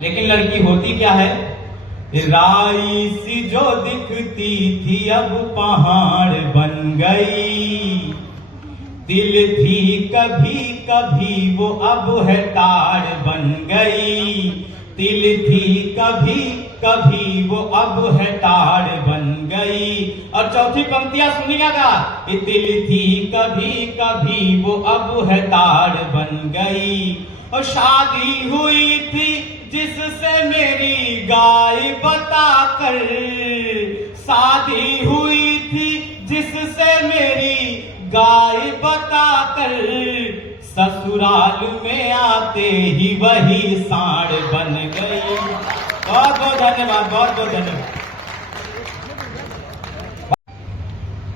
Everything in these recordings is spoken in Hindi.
लेकिन लड़की होती क्या है? राई सी जो दिखती थी अब पहाड़ बन गई, दिल थी कभी कभी वो अब है ताड़ बन गई, दिल थी कभी कभी वो अब है ताड़ बन गई। और चौथी पंक्तियां सुनिएगा, दिल थी कभी कभी वो अब है ताड़ बन गई। और शादी हुई थी जिससे मेरी गाय बताकर, शादी हुई थी जिससे मेरी गाय बताकर, ससुराल में आते ही वही सांड बन गई। बहुत बहुत धन्यवाद, बहुत बहुत धन्यवाद।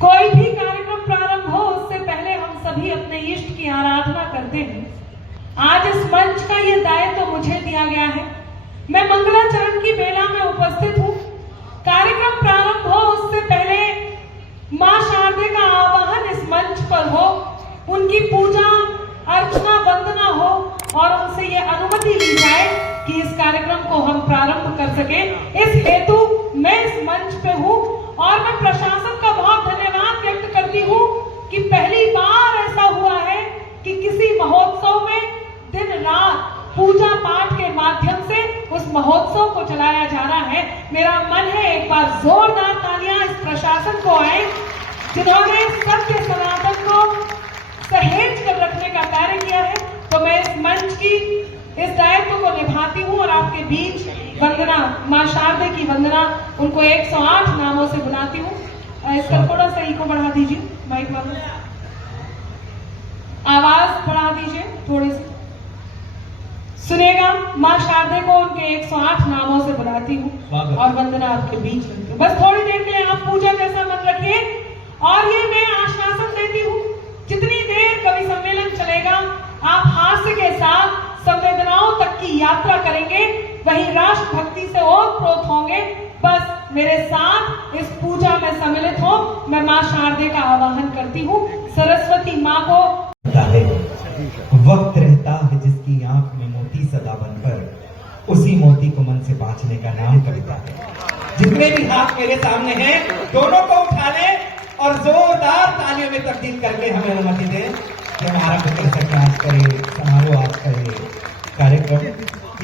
कोई भी कार्यक्रम प्रारंभ हो उससे पहले हम सभी अपने इष्ट की आराधना करते हैं। आज इस मंच का ये दायित्व तो मुझे दिया गया है। मैं मंगलाचरण की बेला में उपस्थित हूँ। कार्यक्रम प्रारंभ हो उससे पहले मां शारदे का आवाहन इस मंच पर हो, उनकी पूजा अर्चना वंदना हो और उनसे ये अनुमति ली जाए कि इस कार्यक्रम को हम प्रारंभ कर सके। इस हेतु मैं इस मंच पे हूँ और मैं प्रशासन का बहुत धन्यवाद व्यक्त करती हूँ कि पहली बार ऐसा हुआ है कि किसी महोत्सव में दिन रात पूजा पाठ के माध्यम से उस महोत्सव को चलाया जा रहा है। मेरा मन है एक बार जोरदार तालियां इस प्रशासन को आए जिन्होंने सत्य सनातन को सहेज कर रखने का कार्य किया है। तो मैं इस मंच की इस दायित्व को निभाती हूँ और आपके बीच वंदना, मां शारदे की वंदना, उनको 108 नामों से बुलाती हूँ। इसका थोड़ा सा इको बढ़ा दीजिए, माइक वालों, आवाज बढ़ा दीजिए थोड़ी सी, सुनेगा। मां शारदे को उनके 108 नामों से बुलाती हूँ और वंदना आपके बीच रखती हूँ। बस थोड़ी देर के लिए आप पूजा जैसा मन रखिए और ये मैं आश्वासन देती हूँ, जितनी देर कवि सम्मेलन चलेगा आप हास्य के साथ संवेदनाओं तक की यात्रा करेंगे, वही राष्ट्र भक्ति से ओतप्रोत होंगे। बस मेरे साथ इस पूजा में सम्मिलित हो। मैं मां शारदे का आवाहन करती हूँ। सरस्वती माँ को वक्त रहता है जिसकी आंख में मोती सदा बनकर, उसी मोती को मन से बांचने का नाम कविता है। जितने भी हाथ मेरे सामने हैं दोनों को उठा लें और जोरदार तालियों में तब्दील करके हमें अनुमति दें कि हम आरंभ कर सकें आज का ये समारोह, आज का ये कार्यक्रम।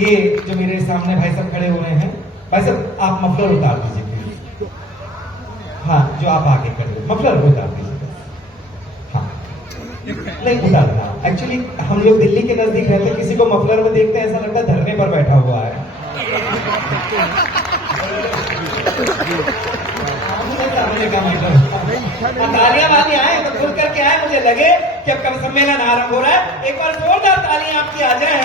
ये जो मेरे सामने भाई साहब खड़े हुए हैं, भाई साहब आप मफलर उतार दीजिए प्लीज। हाँ, जो आप आगे खड़े मफलर उतार दीजिए। नहीं उतारना, एक्चुअली हम लोग दिल्ली के नजदीक रहते हैं, किसी को मफलर में देखते हैं ऐसा लगता है धरने पर बैठा हुआ है। तालियां वाली आए तो खुल करके आए, मुझे लगे कि अब कब सम्मेलन आरंभ हो रहा है। एक बार जोरदार तालियां आपकी आ जाए।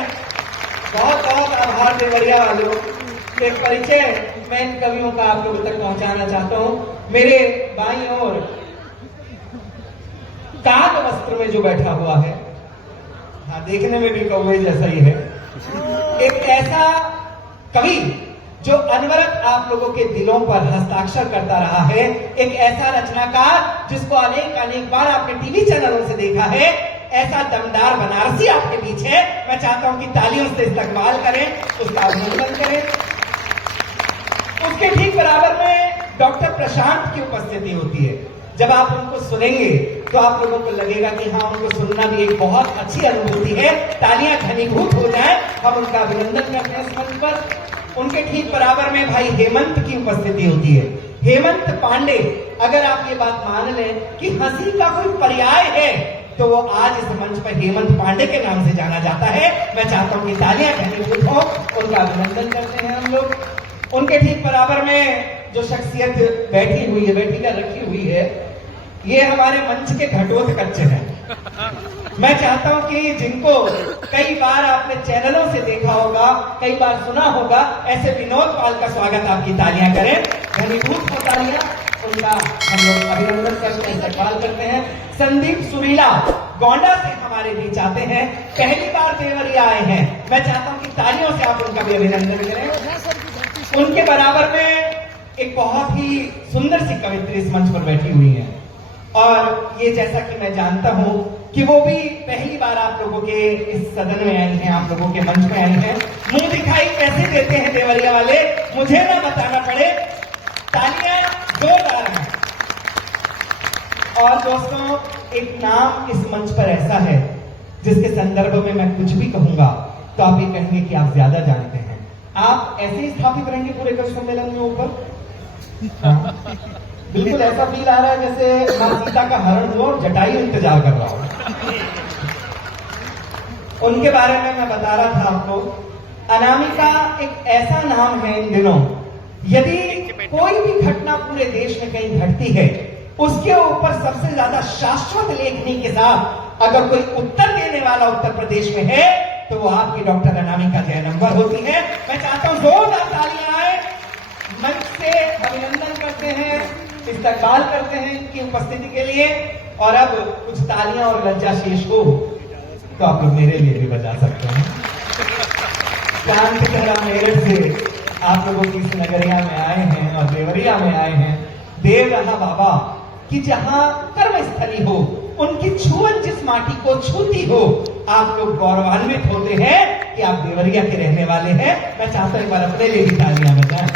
बहुत बहुत आभार देवरिया वालों। एक परिचय मैं इन कवियों का आप लोगों तक पहुंचाना चाहता हूँ। मेरे बाईं ओर काग वस्त्र में जो बैठा हुआ है, हाँ देखने में भी कौवे जैसा ही है, एक ऐसा कवि जो अनवरत आप लोगों के दिलों पर हस्ताक्षर करता रहा है, एक ऐसा रचनाकार जिसको अनेक बार आपने टीवी चैनलों से देखा है, ऐसा दमदार बनारसी आपके बीच है। मैं चाहता हूं कि तालियों से इस्तकबाल करें, उसका अभिनंदन करें। उसके ठीक बराबर में डॉक्टर प्रशांत की उपस्थिति होती है। जब आप उनको सुनेंगे तो आप लोगों को लगेगा कि हाँ, उनको सुनना भी एक बहुत अच्छी अनुभूति है। तालियां घनीभूत हो जाए, हम उनका अभिनंदन करते हैं इस मंच पर। उनके ठीक बराबर में भाई हेमंत की उपस्थिति होती है। हेमंत पांडे, अगर आप ये बात मान लें कि हंसी का कोई पर्याय है तो वो आज इस मंच पर हेमंत पांडे के नाम से जाना जाता है। मैं चाहता हूं कि तालियां घनीभूत हो, उनका अभिनंदन करते हैं हम लोग। उनके ठीक बराबर में जो शख्सियत बैठी हुई है, बैठी कर रखी हुई है, ये हमारे मंच के घटोत्कच हैं। मैं चाहता हूं कि जिनको कई बार आपने चैनलों से देखा होगा, कई बार सुना होगा, ऐसे विनोद पाल का स्वागत आपकी तालियां करें, घनीभूत हो तालियां। उनका हम लोग अभिनंदन करते हैं, इस्तकबाल करते हैं। संदीप सुरीला गोंडा से हमारे बीच आते हैं, पहली बार देवरिया आए हैं। मैं चाहता हूं कि तालियों से आप उनका भी अभिनंदन करें। उनके बराबर में एक बहुत ही सुंदर सी कवित्री इस मंच पर बैठी हुई है और ये जैसा कि मैं जानता हूं कि वो भी पहली बार आप लोगों के इस सदन में आई हैं, आप लोगों के मंच में आई हैं। मुंह दिखाई कैसे देते हैं देवरिया वाले, मुझे ना बताना पड़े। तालियां जोरदार हैं। और दोस्तों, एक नाम इस मंच पर ऐसा है जिसके संदर्भ में मैं कुछ भी कहूंगा तो आप ये कहेंगे कि आप ज्यादा जानते हैं। आप ऐसे ही स्थापित रहेंगे पूरे कवि सम्मेलन में ऊपर। हाँ, बिल्कुल ऐसा फील आ रहा है जैसे मां सीता का हरण हुआ और जटायु इंतजार कर रहा हो। उनके बारे में मैं बता रहा था आपको। अनामिका एक ऐसा नाम है इन दिनों, यदि कोई भी घटना पूरे देश में कहीं घटती है, उसके ऊपर सबसे ज्यादा शाश्वत लेखनी के साथ अगर कोई उत्तर देने वाला उत्तर प्रदेश में है तो वो आपकी डॉक्टर अनामिका जयनंबर होती है। मैं चाहता हूं जोरदार तालियां आए, मंच से अभिनंदन करते हैं, इस्तकबाल करते हैं इनकी उपस्थिति के लिए। और अब कुछ तालियां और लज्जा शेष हो तो आप लोग मेरे लिए भी बजा सकते हैं। क्रांतिकारा मेरठ से आप लोगों की इस नगरिया में आए हैं और देवरिया में आए हैं। देव रहा बाबा कि जहां कर्मस्थली हो, उनकी छुअन जिस माटी को छूती हो, आप लोग गौरवान्वित होते हैं कि आप देवरिया के रहने वाले हैं। मैं चाहता हूं एक बार अपने लिए भी तालियां बजाएं।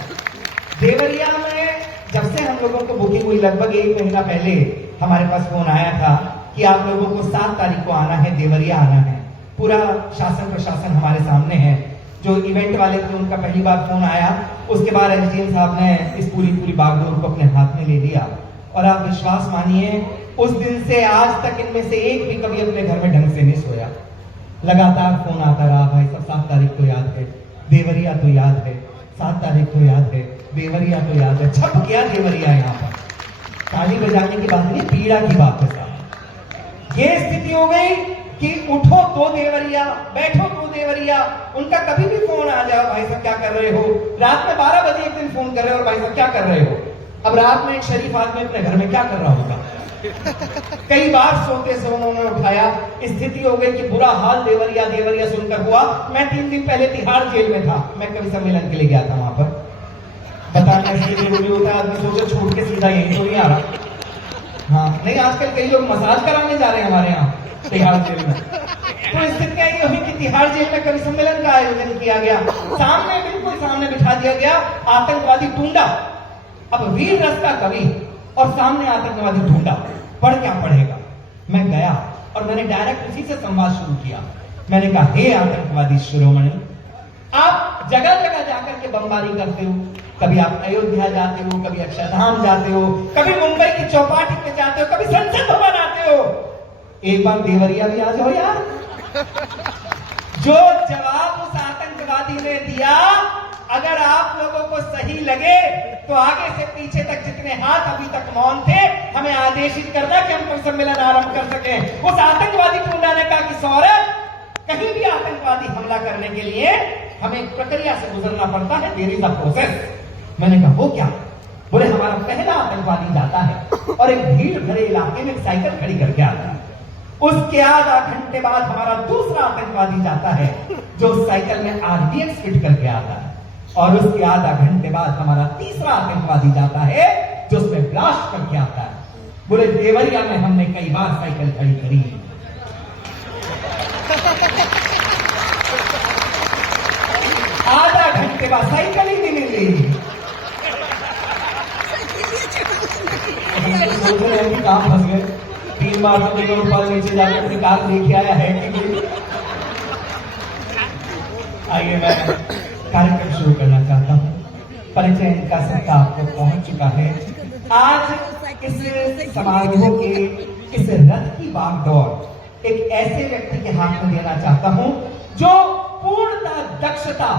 देवरिया में जब से हम लोगों को बुकिंग हुई, लगभग 1 महीना पहले हमारे पास फोन आया था कि आप लोगों को 7 तारीख को आना है, देवरिया आना है। पूरा शासन प्रशासन हमारे सामने है। जो इवेंट वाले थे उनका पहली बार फोन आया, उसके बाद एसडीएम साहब ने इस पूरी बागडोर को अपने हाथ में ले लिया। और आप विश्वास मानिए, उस दिन से आज तक इनमें से एक भी कभी अपने घर में ढंग से नहीं सोया। लगातार फोन आता रहा, भाई सब 7 तारीख को याद है, देवरिया तो याद है, 7 तारीख को याद है, देवरिया तो याद है। छप गया देवरिया यहाँ पर। ताली बजाने की बात नहीं, पीड़ा की बात है साहब। ये स्थिति हो गई कि उठो तो देवरिया, बैठो तो देवरिया। उनका कभी भी फोन आ जाओ, भाई साहब क्या कर रहे हो। रात में 12 बजे एक दिन फोन कर रहे हो और भाई साहब क्या कर रहे हो। अब रात में एक शरीफ आदमी अपने घर में क्या कर रहा होगा। कई बार सोते से उन्होंने उठाया। स्थिति हो गई कि बुरा हाल देवरिया देवरिया सुनकर हुआ। मैं 3 दिन पहले तिहाड़ जेल में था, मैं कवि सम्मेलन के लिए गया था वहां पर। बताना इसलिए जरूरी होता है, आदमी सोचे छोड़ के सीधा यहीं तो नहीं आ रहा। हाँ नहीं, आजकल कई लोग मसाज कराने जा रहे हैं हमारे यहाँ तिहाड़ जेल में। तो स्थिति ये हुई कि तिहाड़ जेल में कवि सम्मेलन का आयोजन किया गया। सामने बिल्कुल सामने बिठा दिया गया आतंकवादी टूंडा। अब वीर रस का कवि और सामने आतंकवादी ढूंढा, पढ़ क्या पढ़ेगा। मैं गया और मैंने डायरेक्ट उसी से संवाद शुरू किया। मैंने कहा, हे आतंकवादी शिरोमणि, आप जगह जगह जाकर के बमबारी करते हो। कभी आप अयोध्या जाते हो, कभी अक्षरधाम जाते हो, कभी मुंबई की चौपाटी पे जाते हो, कभी संसद भवन आते हो। एक बार देवरिया भी आ जाओ यार। जो जवाब उस आतंकवादी ने दिया, अगर आप लोगों को सही लगे तो आगे से पीछे तक जितने हाथ अभी तक मौन थे, हमें आदेशित करना कि हम कोई सम्मेलन आरंभ कर सके। उस आतंकवादी टूंडा ने कहा कि सौरभ, कहीं भी आतंकवादी हमला करने के लिए हमें एक प्रक्रिया से गुजरना पड़ता है, देयर इज अ प्रोसेस। मैंने कहा, वो क्या। बोले, हमारा पहला आतंकवादी जाता है और एक भीड़ भरे इलाके में साइकिल खड़ी करके आता है। उसके आधा घंटे बाद हमारा दूसरा आतंकवादी जाता है जो साइकिल में आरडीएक्स फिट करके आता है। और उसके आधा घंटे बाद हमारा तीसरा आतंकवादी जाता है जो उसमें ब्लास्ट करके आता है। बोले, देवरिया में हमने कई बार साइकिल खड़ी करी। आधा घंटे बाद साइकिल ही नहीं मिली। सोच रहे हैं कि काम फंस गए। 3 बार तो देखो ऊपर नीचे जाकर अपनी कार लेके आया है कि नहीं। आइए, मैं कार्यक्रम शुरू करना चाहता हूं। परिचय इनका सबका आपको पहुंच चुका है। आज इस समारोह के इस रथ की बागडोर एक ऐसे व्यक्ति के हाथ में देना चाहता हूं जो पूर्णतः दक्षता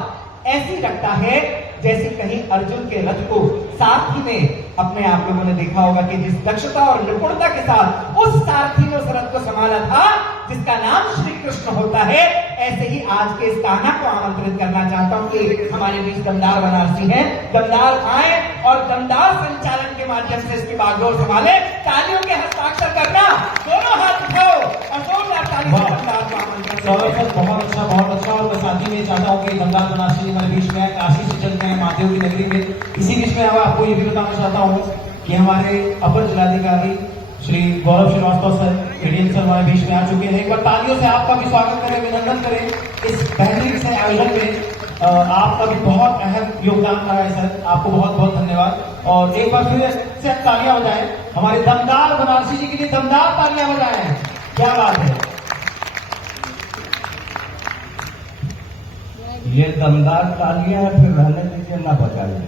ऐसी रखता है जैसे कहीं अर्जुन के रथ को सारथी ने, अपने आप लोगों ने देखा होगा कि जिस दक्षता और निपुणता के साथ उस सारथी ने उस रथ को संभाला था, जिसका नाम श्री कृष्ण होता है। ऐसे ही आज के इस कान्हा को आमंत्रित करना चाहता हूं कि हमारे बीच दमदार बनारसी हैं, दमदार आए और दमदार संचालन के माध्यम से इसकी बागडोर संभाले। तालियों के हस्ताक्षर करना, दोनों हाथ उठाओ और जोरदार ताली से दमदार को आमंत्रित। बहुत अच्छा, बहुत अच्छा। और मैं साथ ही में चाहता हूँ कि दमदार बनारसी जी हमारे बीच में काशी से चलते हैं महादेव की नगरी में। इसी बीच में अब आपको ये भी बताना चाहता हूँ कि हमारे अपर जिलाधिकारी श्री गौरव श्रीवास्तव सर, एडीएम सर हमारे बीच में आ चुके हैं। एक बार तालियों से आपका भी स्वागत करें, अभिनंदन करें इस बेहतरीन से आयोजन में। आपका भी बहुत अहम योगदान रहा है सर, आपको बहुत बहुत धन्यवाद। और एक बार फिर से तालियां बजाएं हमारे दमदार बनारसी जी के लिए, दमदार तालियां बजाएं। क्या बात है, ये दमदार तालियां है, फिर रहने दीजिए, ना बजाइए।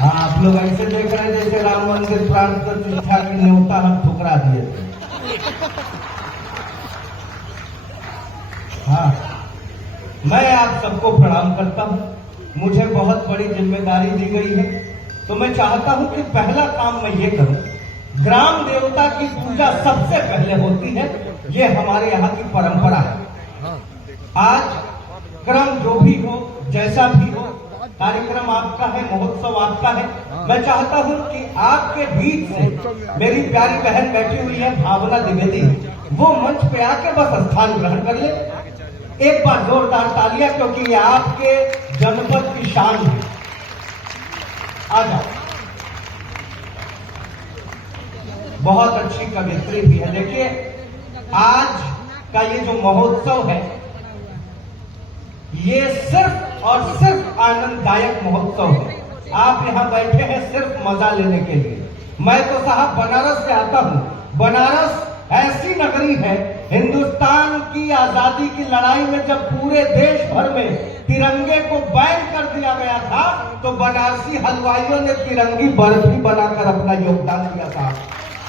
हाँ, आप लोग ऐसे देख रहे हैं जैसे राम मंदिर प्राण प्रतिष्ठा की न्योता हम ठुकरा दिए थे। हाँ, मैं आप सबको प्रणाम करता हूँ। मुझे बहुत बड़ी जिम्मेदारी दी गई है, तो मैं चाहता हूँ कि पहला काम मैं ये करूँ, ग्राम देवता की पूजा सबसे पहले होती है। ये हमारे यहाँ की परंपरा है। आज क्रम जो भी हो, जैसा भी हो, कार्यक्रम आपका है, महोत्सव आपका है। मैं चाहता हूँ कि आपके बीच से मेरी प्यारी बहन बैठी हुई है भावना द्विवेदी, वो मंच पे आके बस स्थान ग्रहण कर ले। एक बार जोरदार तालियां, क्योंकि ये आपके जनपद की शान है। आ जाओ। बहुत अच्छी कवित्री भी है। देखिए, आज का ये जो महोत्सव है, ये सिर्फ और सिर्फ आनंददायक महोत्सव है। आप यहाँ बैठे हैं सिर्फ मजा लेने के लिए। मैं तो साहब बनारस से आता हूँ। बनारस ऐसी नगरी है, हिंदुस्तान की आजादी की लड़ाई में जब पूरे देश भर में तिरंगे को बैन कर दिया गया था, तो बनारसी हलवाइयों ने तिरंगी बर्फी बनाकर अपना योगदान दिया था।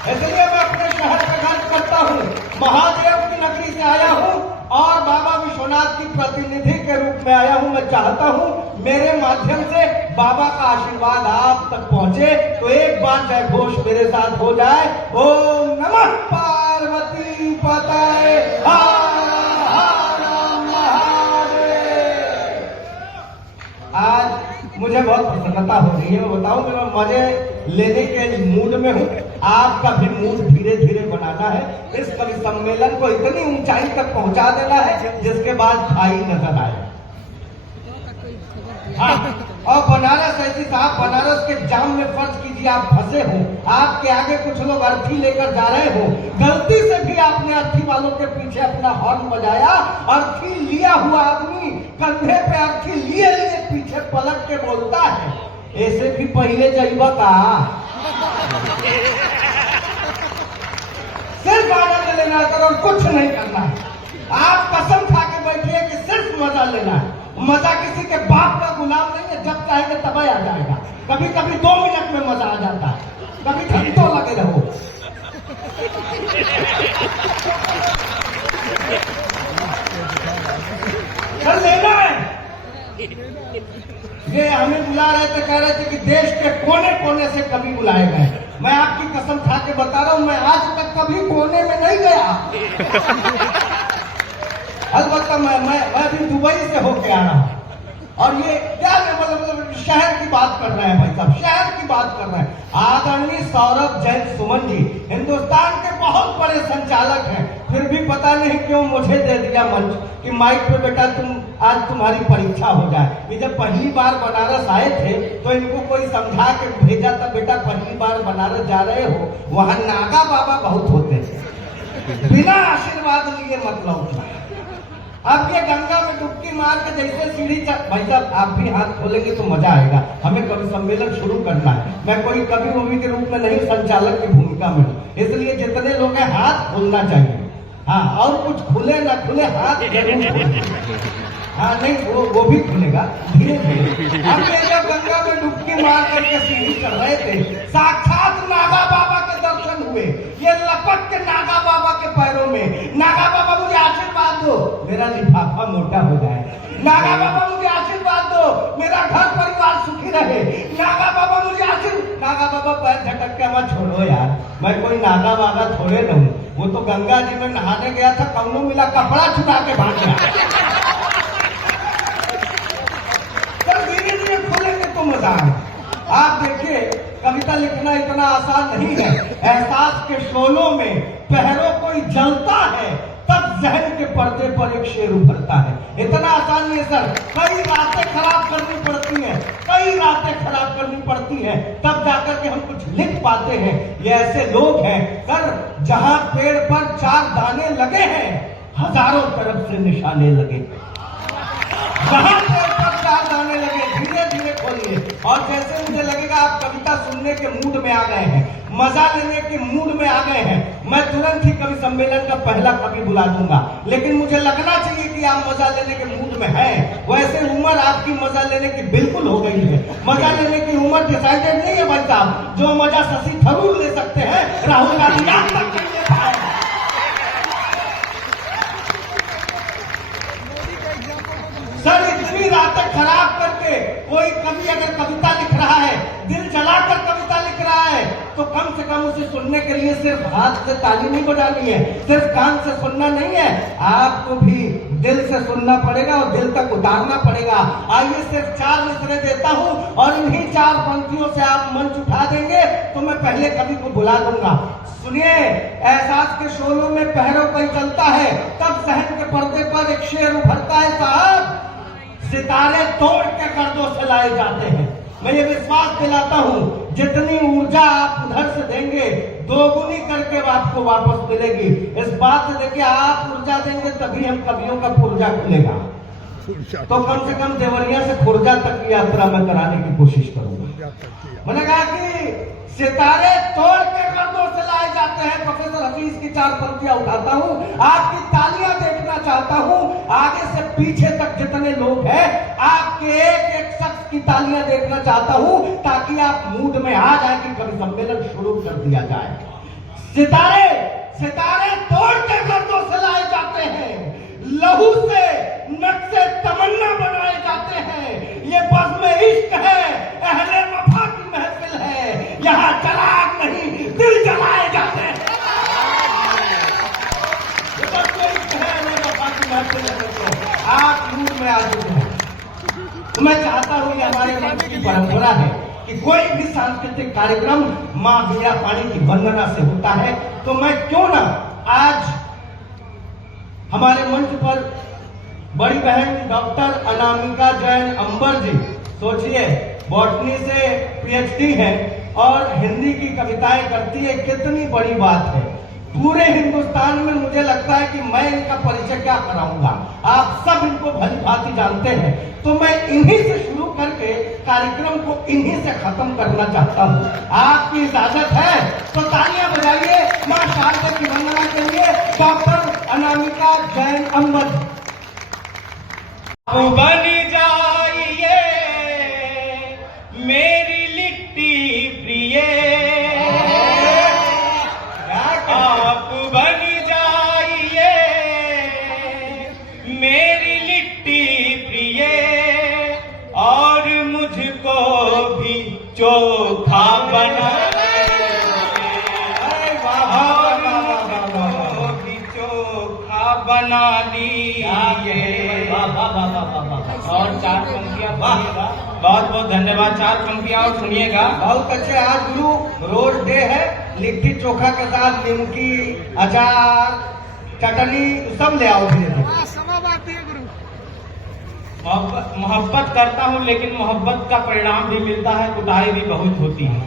इसलिए मैं अपने शहर का गर्व करता हूँ। महादेव की नगरी से आया हूँ और बाबा विश्वनाथ की प्रतिनिधि के रूप में आया हूँ। मैं चाहता हूँ मेरे माध्यम से बाबा का आशीर्वाद आप तक पहुँचे। तो एक बार जय घोष मेरे साथ हो जाए। ओम नमः पार्वती पतये हर हर महादेव। आज मुझे बहुत प्रसन्नता हो रही है। मैं बताऊं कि मैं मजे लेने के मूड में हूँ। आपका भी मूड धीरे धीरे बनाना है। इस कवि सम्मेलन को इतनी ऊंचाई तक पहुंचा देना है जिसके बाद खाई नजर आए। हाँ, और बनारस ऐसी साहब, बनारस के जाम में फर्ज कीजिए आप फंसे हो, आपके आगे कुछ लोग अर्थी लेकर जा रहे हो, गलती से भी आपने अर्थी वालों के पीछे अपना हॉर्न बजाया। अर्थी लिया हुआ आदमी कंधे पे अर्थी लिए लिए पीछे पलट के बोलता है, ऐसे भी पहले जाइबा का। सिर्फ आनंद लेना है और कुछ नहीं करना है। आप कसम खा के बैठिए कि सिर्फ मजा लेना है। मजा किसी के बाप का गुलाम नहीं है। जब चाहेंगे तब आ जाएगा। कभी कभी 2 मिनट में मजा आ जाता है, कभी घंटों लगे रहो। चल लेना है। ये हमें बुला रहे थे, कह रहे थे कि देश के कोने कोने से कभी बुलाए गए। मैं आपकी कसम खा के बता रहा हूं, मैं आज तक कभी कोने में नहीं गया। अलबत्ता मैं अभी दुबई से होके आ रहा हूं। और ये क्या मतलब शहर की बात कर रहे हैं भाई साहब, शहर की बात कर रहे हैं। आदरणीय सौरभ जैन सुमन जी हिंदुस्तान के बहुत बड़े संचालक हैं, फिर भी पता नहीं क्यों मुझे दे दिया मंच कि माइक पे बेटा तुम आज तुम्हारी परीक्षा हो जाए। ये जब पहली बार बनारस आए थे तो इनको कोई समझा के भेजा था, बेटा पहली बार बनारस जा रहे हो, वहां नागा बाबा बहुत होते हैं, बिना आशीर्वाद लिए मत लौटना। अब ये गंगा में डुबकी मार के जैसे सीढ़ी भाई साहब आप भी हाथ खोलेंगे तो मजा आएगा। हमें कवि सम्मेलन शुरू करना है। मैं कोई कवि मूवी के रूप में नहीं, संचालक की भूमिका में, इसलिए जितने लोग हैं हाथ खोलना चाहिए। हाँ, और कुछ खुले ना खुले हाथ जरूर खोले। हाँ नहीं, वो भी खुलेगा धीरे धीरे। हम ये जब गंगा में डुबकी मार करके सीढ़ी चढ़ रहे थे, साक्षात नागा बाबा के दर्शन हुए। ये लपक के नागा बाबा के पैरों में, नागा बाबा मुझे आशीर्वाद दो मेरा लिफाफा मोटा हो जाए, नागा बाबा मुझे आशीर्वाद दो मेरा घर परिवार सुखी रहे, नागा बाबा मुझे आशीर्वाद। नागा बाबा पैर झटक के मत छोड़ो यार, मैं कोई नागा बागा थोड़े न हूँ। वो तो गंगा जी में नहाने गया था, कौनो मिला कपड़ा छुड़ा के भाग गया। धीरे धीरे खोलेंगे तो मजा आए। आप देखिए, कविता लिखना इतना आसान नहीं है। एहसास के शोलों में पहरों कोई जलता है, तब जहन के पर्दे पर एक शेर उभरता है। इतना आसान नहीं सर, कई रातें खराब करनी पड़ती हैं, कई रातें खराब करनी पड़ती हैं, तब जाकर के हम कुछ लिख पाते हैं। ये ऐसे लोग हैं सर, जहां पेड़ पर 4 दाने लगे हैं, हजारों तरफ से निशाने लगे। वहां से ऊपर 4 दाने लगे, धीरे धीरे खोलिए और जैसे मुझे लगेगा आप कविता सुनने के मूड में आ गए हैं, मजा लेने के मूड में आ गए हैं, मैं तुरंत ही कवि सम्मेलन का पहला कवि बुला दूंगा। लेकिन मुझे लगना चाहिए कि आप मजा लेने के मूड में हैं। वैसे उम्र आपकी मजा लेने की बिल्कुल हो गई है। मजा लेने की उम्र डिसाइडेड नहीं है भाई साहब। जो मजा शशि थरूर ले सकते हैं, राहुल गांधी आज तक नहीं ले पाए। सर इतनी रातें खराब करके कोई कवि अगर कविता लिख रहा है, दिल जलाकर कविता लिख रहा है, तो कम से कम उसे सुनने के लिए सिर्फ हाथ से ताली नहीं बजानी है, सिर्फ कान से सुनना नहीं है, आपको भी दिल से सुनना पड़ेगा और दिल तक उतारना पड़ेगा। आइए सिर्फ 4 मिसरे देता हूं और इन्हीं 4 पंक्तियों से आप मंच उठा देंगे तो मैं पहले कवि को बुला दूंगा। सुनिए, एहसास के शोलों में पहरों कोई चलता है, तब सहन के पर्दे पर एक शेर उभरता है साहब, सितारे तोड़ के गर्दों से लाए जाते हैं। मैं ये विश्वास दिलाता हूं, जितनी ऊर्जा आप उधर से देंगे, दोगुनी करके आपको वापस मिलेगी। इस बात से देखिए, आप ऊर्जा देंगे तभी हम कवियों का पुर्जा खुलेगा। तो कम से कम देवरिया से खुर्जा तक की यात्रा मैं कराने की कोशिश करूंगा। मैंने कहा कि सितारे तोड़ के गर्दों से लाए जाते हैं। प्रोफेसर हफीज की 4 पंक्तियां उठाता हूं, आपकी तालियां देखना चाहता हूं। आगे से पीछे तक जितने लोग हैं, आपके एक एक शख्स की तालियां देखना चाहता हूं, ताकि आप मूड में आ जाए कि कवि सम्मेलन शुरू कर दिया जाए। सितारे सितारे तोड़ के गर्दों से लाए जाते हैं, लहू से नक्शे तमन्ना बनाए जाते हैं। ये बज़्म इश्क है, अहले वफा की महफिल है, यहाँ चराग नहीं दिल जलाए जाते हैं। ये बज़्म इश्क है, अहले वफा की महफिल है। दोस्तों, आप मूड में आ चुके हैं। तो मैं चाहता हूँ, ये हमारे मंच की परंपरा है कि कोई भी सांस्कृतिक कार्यक्रम माँ वीणा पाणी की वंदना से होता है, तो मैं क्यों ना आज हमारे मंच पर बड़ी बहन डॉक्टर अनामिका जैन अंबर जी, सोचिए बॉटनी से पीएचडी है और हिंदी की कविताएं करती है, कितनी बड़ी बात है। पूरे हिंदुस्तान में मुझे लगता है कि मैं इनका परिचय क्या कराऊंगा, आप सब इनको भली भांति जानते हैं। तो मैं इन्हीं से शुरू करके कार्यक्रम को इन्हीं से खत्म करना चाहता हूँ। आपकी इजाजत है तो तालियां बजाइए मां शारदा की वंदना के लिए डॉक्टर अनामिका जैन अंबर। बन जाइए मेरी लिट्टी प्रिय, आप बन जाइए मेरी लिट्टी प्रिय, और मुझको भी चोखा बना बना लीजिए। और 4 पंक्तियां सुनिएगा। बहुत बहुत धन्यवाद। 4 पंक्तियां और सुनिएगा। बहुत अच्छे। आज गुरु रोज डे है, लिट्टी चोखा के साथ निमकी, अचार, चटनी सब ले आओ। मोहब्बत करता हूँ, लेकिन मोहब्बत का परिणाम भी मिलता है, कुटाई भी बहुत होती है।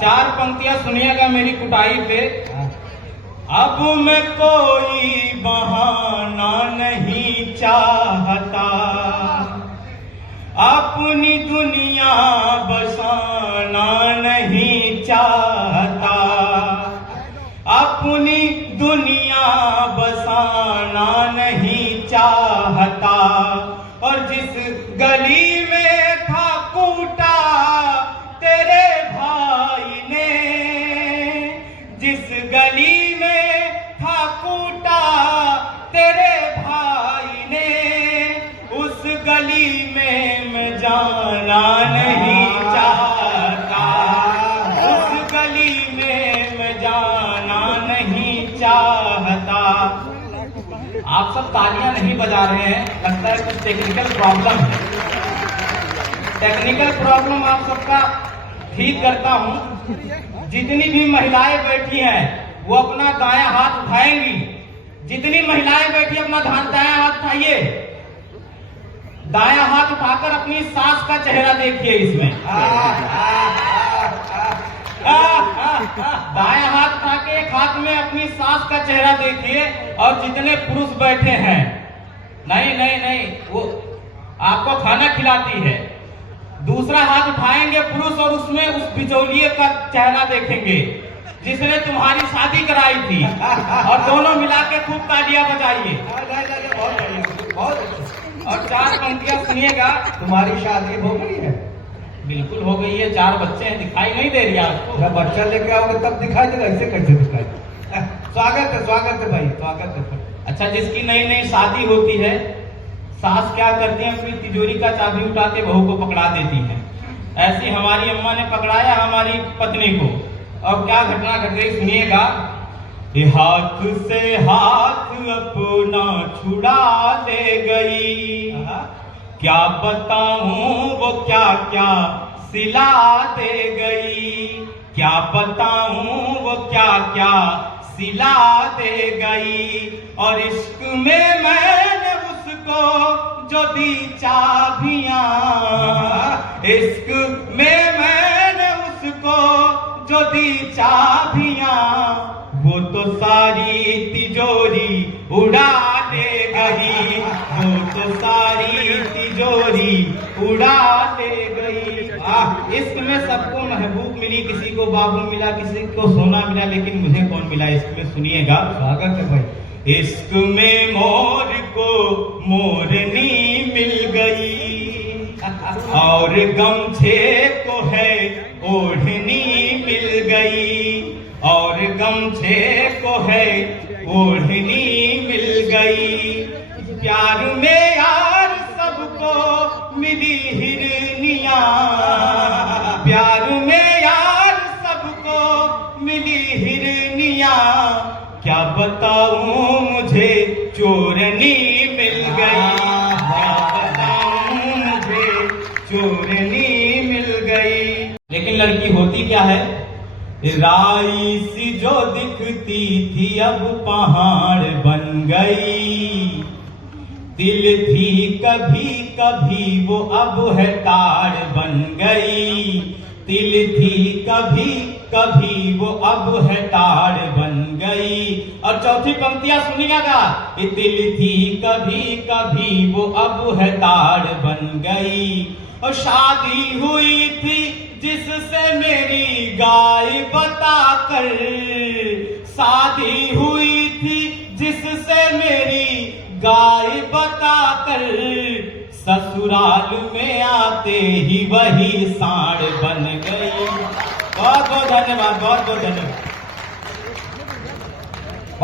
4 पंक्तियां सुनिएगा मेरी कुटाई पे। अब मैं कोई बहाना नहीं चाहता, अपनी दुनिया बसाना नहीं चाहता, अपनी दुनिया बसाना नहीं चाहता। और जिस गली में था कूटा तेरे भाई ने, जिस गली कूटा तेरे भाई ने, उस गली में मैं जाना नहीं चाहता, उस गली में मैं जाना नहीं चाहता। आप सब तालियां नहीं बजा रहे हैं, लगता है कुछ टेक्निकल प्रॉब्लम है। टेक्निकल प्रॉब्लम आप सबका ठीक करता हूं। जितनी भी महिलाएं बैठी हैं वो अपना दायां हाथ उठाएंगी। जितनी महिलाएं बैठी अपना दायां हाथ उठाइए। दायां हाथ उठाकर अपनी सास का चेहरा देखिए इसमें। दायां हाथ उठा के एक हाथ में अपनी सास का चेहरा देखिए। और जितने पुरुष बैठे हैं नहीं नहीं नहीं, वो आपको खाना खिलाती है। दूसरा हाथ उठाएंगे पुरुष और उसमें उस बिचौलिए का चेहरा देखेंगे जिसने तुम्हारी शादी कराई थी, और दोनों मिला के खूब तालियां बजाइए। बहुत बढ़िया, बहुत अच्छा। और 4 पंक्तियां सुनिएगा। तुम्हारी शादी हो गई है? बिल्कुल हो गई है, 4 बच्चे हैं, दिखाई नहीं दे रही आपको? जब बच्चा लेके आओगे तब दिखाई देगा, ऐसे कैसे दिखाई देगा? स्वागत है भाई, स्वागत है। अच्छा, जिसकी नई नई शादी होती है, सास क्या करती है, अपनी तिजोरी का चाबी उठा के बहू को पकड़ा देती है। ऐसी हमारी अम्मा ने पकड़ाया हमारी पत्नी को, और क्या घटना घट गई सुनिएगा। हाथ से हाथ अपना छुड़ा ले गई, क्या बताऊं वो क्या क्या सिला दे गई, क्या बताऊं वो क्या क्या सिला दे गई। और इश्क में मैंने उसको जो दी चाबियां, इश्क में मैंने उसको जो दी चाबियां, वो तो सारी तिजोरी उड़ा ले गई, वो तो सारी तिजोरी उड़ा ले गई। इश्क में सबको महबूब मिली, किसी को बाबू मिला, किसी को सोना मिला, लेकिन मुझे कौन मिला इश्क में, सुनिएगा। स्वागत है भाई। इश्क में मोर को मोरनी मिल गई, और गमछे को है ओढ़नी मिल गई, और गमछे को है ओढ़नी मिल गई। प्यार में यार सबको मिली हिरनिया, प्यार में यार सबको मिली हिरनिया, क्या बताऊं मुझे चोरनी मिल गई, क्या बताऊं मुझे चोरनी मिल गई। लेकिन लड़की होती क्या है, राई सी जो दिखती थी अब पहाड़ बन गई, दिल थी कभी कभी वो अब है ताड़ बन गई, दिल थी कभी कभी वो अब है ताड़ बन गई। और चौथी पंक्तियां सुनिएगा। दिल थी कभी कभी वो अब है ताड़ बन गई, और शादी हुई थी जिससे मेरी गाय बताकर, शादी हुई थी जिससे मेरी गाय बताकर, ससुराल में आते ही वही सांड बन गई। बहुत बहुत धन्यवाद, बहुत बहुत धन्यवाद।